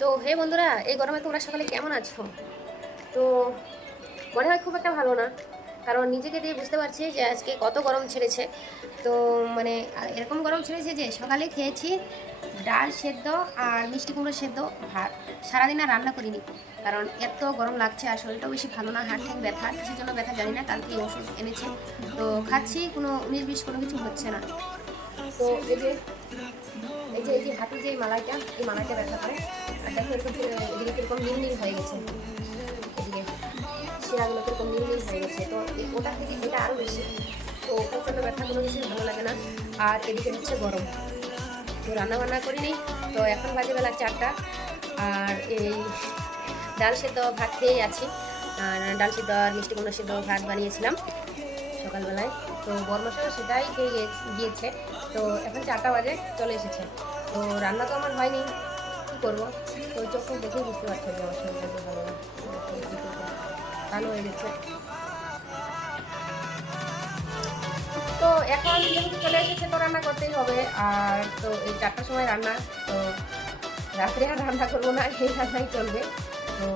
তো হে বন্ধুরা, এই গরমে তোমরা সকালে কেমন আছো? তো মনে হয় খুব একটা ভালো না, কারণ নিজেকে দিয়ে বুঝতে পারছি যে আজকে কত গরম ছেড়েছে। তো মানে এরকম গরম ছেড়েছে যে সকালে খেয়েছি ডাল সেদ্ধ আর মিষ্টি কুমড়ো সেদ্ধ, ভাত। সারাদিন আর রান্না করিনি, কারণ এত গরম লাগছে আর শরীরটাও বেশি ভালো না, হাড় ঠ্যাং ব্যথা, কিসের জন্য ব্যথা জানি না। কালকে ওষুধ এনেছে, তো খাচ্ছি, কোনো 19-20 কোনো কিছু হচ্ছে না। তো এই যে হাঁটু, যে এই মালাইটা ব্যথা করে। আর দেখো এরকম এদিকে কিরকম নীল নীল হয়ে গেছে, এদিকে শিরাগুলো কিরকম নীল নীল হয়ে গেছে। তো ওটা থেকে এটা আরও বেশি। তো প্রচণ্ড ব্যথা, কোনো কিছুই ভালো লাগে না। আর এদিকে হচ্ছে গরম, তো রান্না বান্না করিনি। তো এখন বাজে বেলা 4টা, আর এই ডাল সেদ্ধ ভাত খেয়েই আছি। আর ডাল সেদ্ধ আর মিষ্টি কুমড়ো সেদ্ধ ভাত বানিয়েছিলাম সকালবেলায়। তো বরমশাইও সেটাই খেয়ে গিয়েছে। তো এখন 4টা বাজে চলে এসেছে। তো রান্না তো আমার হয়নি, কী করবো? তো চোখ মুখ দেখেই বুঝতে পারছো যে আমার শরীরটা ভালো না, ভালো হয়ে গেছে। তো এখন যেহেতু চলে এসেছে তো রান্না করতেই হবে। আর তো এই 4টার সময় রান্না, তো রাত্রে আর রান্না করবো না, এই রান্নাই চলবে। তো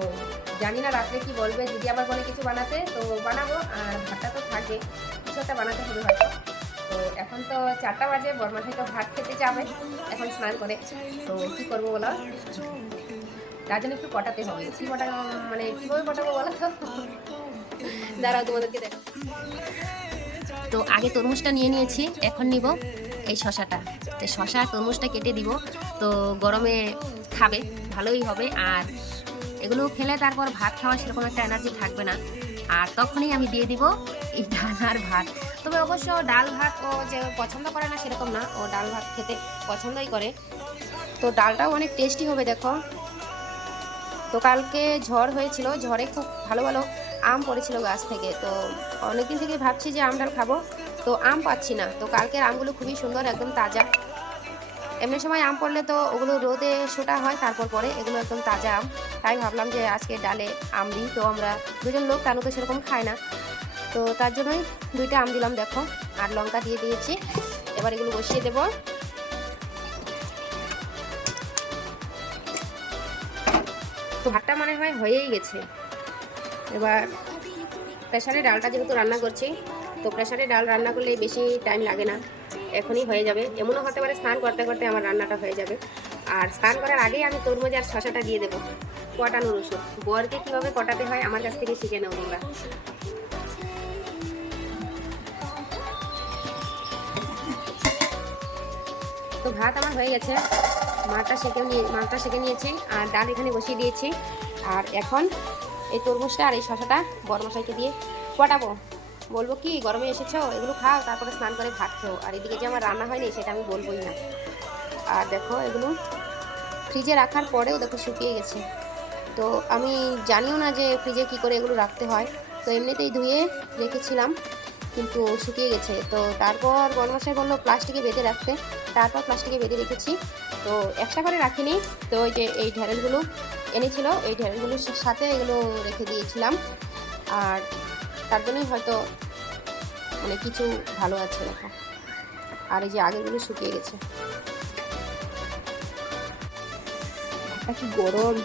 জানি না রাত্রে কি বলবে, যদি আবার বলে কিছু বানাতে তো বানাবো, আর ভাতটা তো থাকে, কিছু একটা বানাতে হবে হয়তো। তো এখন তো 4টা বাজে, বরমাসাই তো ভাত খেতে যাবে এখন স্নান করে। তো কি করবো বলো, তার জন্য একটু পটাতে হবে। কি পটা, মানে কীভাবে পটাবো বলো তো? দাঁড়াও তোমাদেরকে দেখো। তো আগে তরমুজটা নিয়ে নিয়েছি, এখন নিব এই শশাটা। তো শশা তরমুজটা কেটে দিব, তো গরমে খাবে, ভালোই হবে। আর এগুলো খেলে তারপর ভাত খাওয়ার সেরকম একটা এনার্জি থাকবে না। আর তখনই আমি দিয়ে দিব এই ডাল আর ভাত। তবে অবশ্য ডাল ভাত ও যে পছন্দ করে না সেরকম না, ও ডাল ভাত খেতে পছন্দই করে। তো ডালটাও অনেক টেস্টি হবে দেখো। তো কালকে ঝড় হয়েছিল, ঝড়ে খুব ভালো ভালো আম পড়েছিল গাছ থেকে। তো অনেকদিন থেকে ভাবছি যে আম ডাল খাবো, তো আম পাচ্ছি না। তো কালকের আমগুলো খুবই সুন্দর, একদম তাজা। এমনি সময় আম পড়লে তো ওগুলো রোদে শোটা হয়, তারপর পরে এগুলো একদম তাজা আম। তাই ভাবলাম যে আজকে ডালে আম দিই। তো আমরা দুজন লোক, তানু তো সেরকম খায় না, তো তার জন্যই 2টা আম দিলাম দেখো। আর লঙ্কা দিয়ে দিয়েছি। এবার এগুলো বসিয়ে দেবো। তো ভাতটা মনে হয় হয়েই গেছে। এবার প্রেসারে ডালটা যেহেতু রান্না করছি, তো প্রেসারে ডাল রান্না করলে বেশি টাইম লাগে না, এখনই হয়ে যাবে। এমনও হতে পারে স্নান করতে করতে আমার রান্নাটা হয়ে যাবে। আর স্নান করার আগেই আমি তরমুজ আর শশাটা দিয়ে দেবো। কটানো রসুন, বরকে কীভাবে কটাতে হয় আমার কাছ থেকে শিখে নাও তোমরা। তো ভাত আমার হয়ে গেছে, মাছটা সেঁকে নিয়েছি, আর ডাল এখানে বসিয়ে দিয়েছি। আর এখন এই তরমুজটা আর এই শশাটা বড়মশাইকে দিয়ে কটাবো। বলবো কি, গরমে এসেছো, এগুলো খাও, তারপরে স্নান করে ভাত খেও। আর এদিকে যে আমার রান্না হয়নি সেটা আমি বলবোই না। আর দেখো এগুলো ফ্রিজে রাখার পরেও দেখো শুকিয়ে গেছে। তো আমি জানিও না যে ফ্রিজে কি করে এগুলো রাখতে হয়। তো এমনিতেই ধুয়ে রেখেছিলাম, কিন্তু শুকিয়ে গেছে। তো তারপর বড়মশাই বললো প্লাস্টিকে বেঁধে রাখতে, তারপর প্লাস্টিকে বেঁধে রেখেছি। তো একটা করে রাখিনি। তো ওই যে এই ঢেঁড়সগুলো এনেছিল, এই ঢেঁড়সগুলোর সাথে এগুলো রেখে দিয়েছিলাম। আর তার জন্যই হয়তো মানে কিছু ভালো আছে দেখো। আর এই যে আগেরগুলো শুকিয়ে গেছে। ভাতটা কি গরম,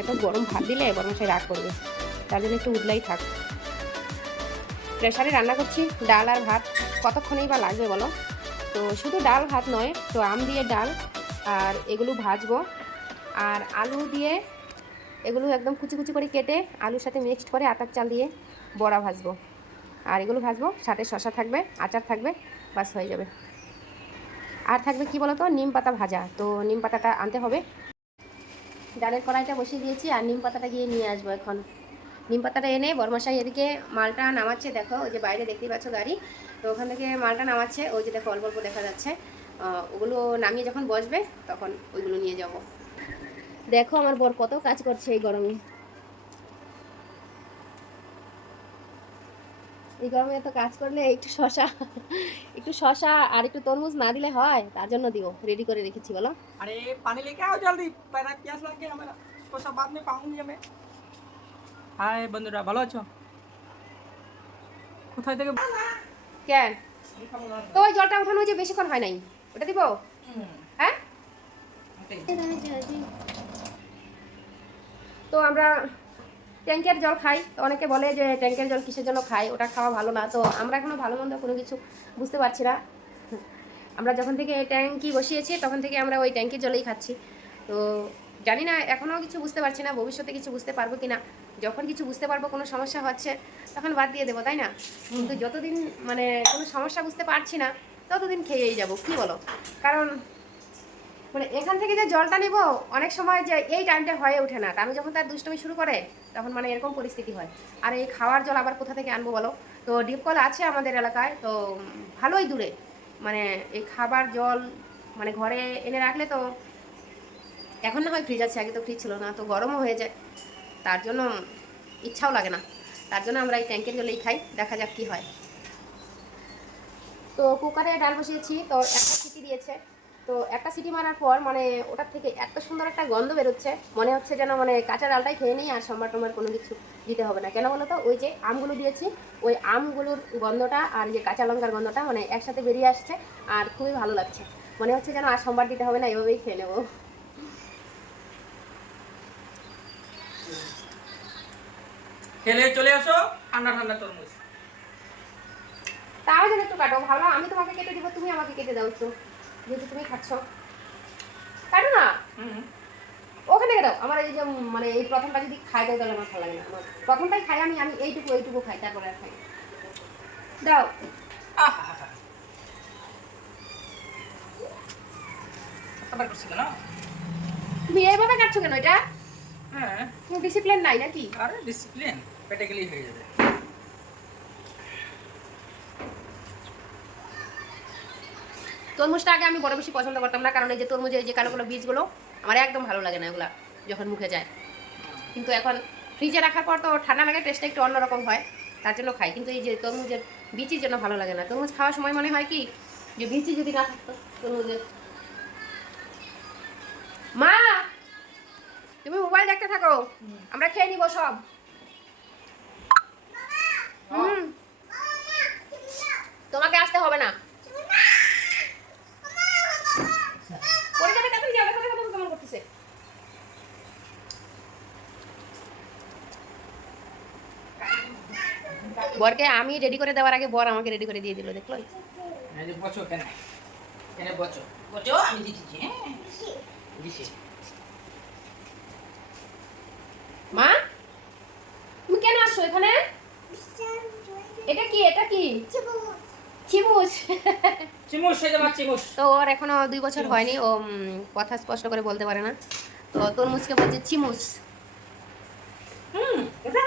এত গরম ভাত দিলে বরমশাই রাগ করবে, তার জন্য একটু উদলাই থাক। প্রেসারে রান্না করছি ডাল আর ভাত, কতক্ষণেই বা লাগবে বলো? তো শুধু ডাল ভাত নয়, তো আম দিয়ে ডাল, আর এগুলো ভাজবো। আর আলু দিয়ে এগুলো একদম কুচি কুচি করে কেটে আলুর সাথে মিক্সড করে আটার চাল দিয়ে বড়া ভাজবো। আর এগুলো ভাজবো, সাথে শশা থাকবে, আচার থাকবে, বাস হয়ে যাবে। আর থাকবে কি বলো তো, নিম পাতা ভাজা। তো নিম পাতাটা আনতে হবে। ডালের কড়াইটা বসিয়ে দিয়েছি, আর নিম পাতাটা গিয়ে নিয়ে আসবো এখন। নিম পাতাটা এনে বরমশাই এদিকে মালটা নামাচ্ছে দেখো, ওই যে বাইরে দেখতেই পাচ্ছ গাড়ি, তো ওখান থেকে মালটা নামাচ্ছে। ওই যে দেখো অল্প অল্প দেখা যাচ্ছে। ওগুলো নামিয়ে যখন বসবে তখন ওইগুলো নিয়ে যাব। দেখো আমার বর কত কাজ করছে এই গরমে। এই গরমে এত কাজ করলে একটু শশা আর একটু তরমুজ না দিলে হয়? তার জন্য দিব, রেডি করে রেখেছি বলো। अरे पानी लेके आओ जल्दी, मेरा प्यास लग गया, मेरा सोचा बाद में पाऊंगी मैं। হাই বন্ধুরা, ভালো আছো? কোথায় থেকে? কেন? তো ওই জলটা উঠানো যে বেশিক্ষণ হয় নাই, ওটা দিব। হ্যাঁ তো আমরা ট্যাঙ্কের জল খাই, তো অনেকে বলে যে ট্যাঙ্কের জল কিসের জন্য খাই, ওটা খাওয়া ভালো না। তো আমরা এখনও ভালো মন্দ কোনো কিছু বুঝতে পারছি না। আমরা যখন থেকে ট্যাঙ্কি বসিয়েছি তখন থেকে আমরা ওই ট্যাঙ্কির জলেই খাচ্ছি। তো জানি না, এখনও কিছু বুঝতে পারছি না, ভবিষ্যতে কিছু বুঝতে পারবো কি না। যখন কিছু বুঝতে পারবো, কোনো সমস্যা হচ্ছে, তখন বাদ দিয়ে দেবো, তাই না? কিন্তু যতদিন মানে কোনো সমস্যা বুঝতে পারছি না ততদিন খেয়েই যাব, কি বলো? কারণ মানে এখান থেকে যে জলটা নিব, অনেক সময় যে এই টাইমটা হয়ে ওঠে না। আমি যখন তার দুষ্টমি শুরু করে তখন মানে এরকম পরিস্থিতি হয়। আর এই খাওয়ার জল আবার কোথা থেকে আনবো বলো? তো ডিপ কল আছে আমাদের এলাকায়, তো ভালোই দূরে। মানে এই খাবার জল মানে ঘরে এনে রাখলে তো, এখন না হয় ফ্রিজ আছে, আগে তো ফ্রিজ ছিল না, তো গরমও হয়ে যায়, তার জন্য ইচ্ছাও লাগে না। তার জন্য আমরা এই ট্যাঙ্কের জলেই খাই, দেখা যাক কী হয়। তো কুকারে ডাল বসিয়েছি, তো একটা সিটি দিয়েছে। তো একটা সিটি মারার পর মানে ওটার থেকে এত সুন্দর একটা গন্ধ বেরোচ্ছে, মনে হচ্ছে যেন মানে কাঁচা ডালটাই খেয়ে নিই, আর সম্বার টম্বার কোনো কিছু দিতে হবে না। কেন বলো তো? ওই যে আমগুলো দিয়েছি, ওই আমগুলোর গন্ধটা আর যে কাঁচা লঙ্কার গন্ধটা মানে একসাথে বেরিয়ে আসছে, আর খুবই ভালো লাগছে। মনে হচ্ছে যেন আর সম্বার দিতে হবে না, এভাবেই খেয়ে নেবো। খেলে চলে আসো, ঠান্ডা ঠান্ডা তরমুজ। তাও যেন একটু কাটো, ভালো। আমি তোমাকে কেটে দিব, তুমি আমাকে কেটে দাও একটু, যেহেতু তুমি খাচ্ছ। কাটো না, ওখানে থেকে দাও। আমার এই যে মানে এই প্রথমটা যদি খাই দাও তাহলে আমার ভালো লাগে না। আমার প্রথমটাই খাই, আমি আমি এইটুকু খাই, তারপরে আর খাই। দাও। আবার করছি কেন? তুমি এইভাবে কাটছো কেন এটা? হ্যাঁ, কোনো ডিসিপ্লিন নাই নাকি? আরে ডিসিপ্লিন পেটে গেলেই হয়ে যাবে। তরমুজটা আগে আমি বড় বেশি পছন্দ করতাম না, কারণ এই যে তরমুজের এই যে কালো কালো বীজগুলো আমার একদম ভালো লাগে না এগুলা যখন মুখে যায়। কিন্তু এখন ফ্রিজে রাখার পর তো ঠান্ডা লাগে, টেস্টটা একটু অন্যরকম হয়, তার জন্য খাই। কিন্তু এই যে তরমুজের বীজের জন্য ভালো লাগে না। তরমুজ খাওয়ার সময় মনে হয় কি যে বীজই যদি না থাকতো তরমুজের। মা, তুমি মোবাইল দেখতে থাকো, আমরা খেয়ে নিবো সব। তোমাকে আসতে হবে না। পরে যাবে, তাড়াতাড়ি যাও, দেখো দেখো কেমন করতেছে। বরকে আমি রেডি করে দেওয়ার আগে বর আমাকে রেডি করে দিয়ে দিল, দেখলো? এই যে বচো কেন? এনে বচো বচো, আমি দিচ্ছি। হ্যাঁ দিছি। মা, তুমি কেন আসছো এখানে? এটা কি? এটা কি? চিমুস। চিমুস, এই যে মা চিমুস। তো ওর এখনো 2 বছর হয়নি, ও কথা স্পষ্ট করে বলতে পারে না, তো তরমুজকে বলছে চিমুস। এটা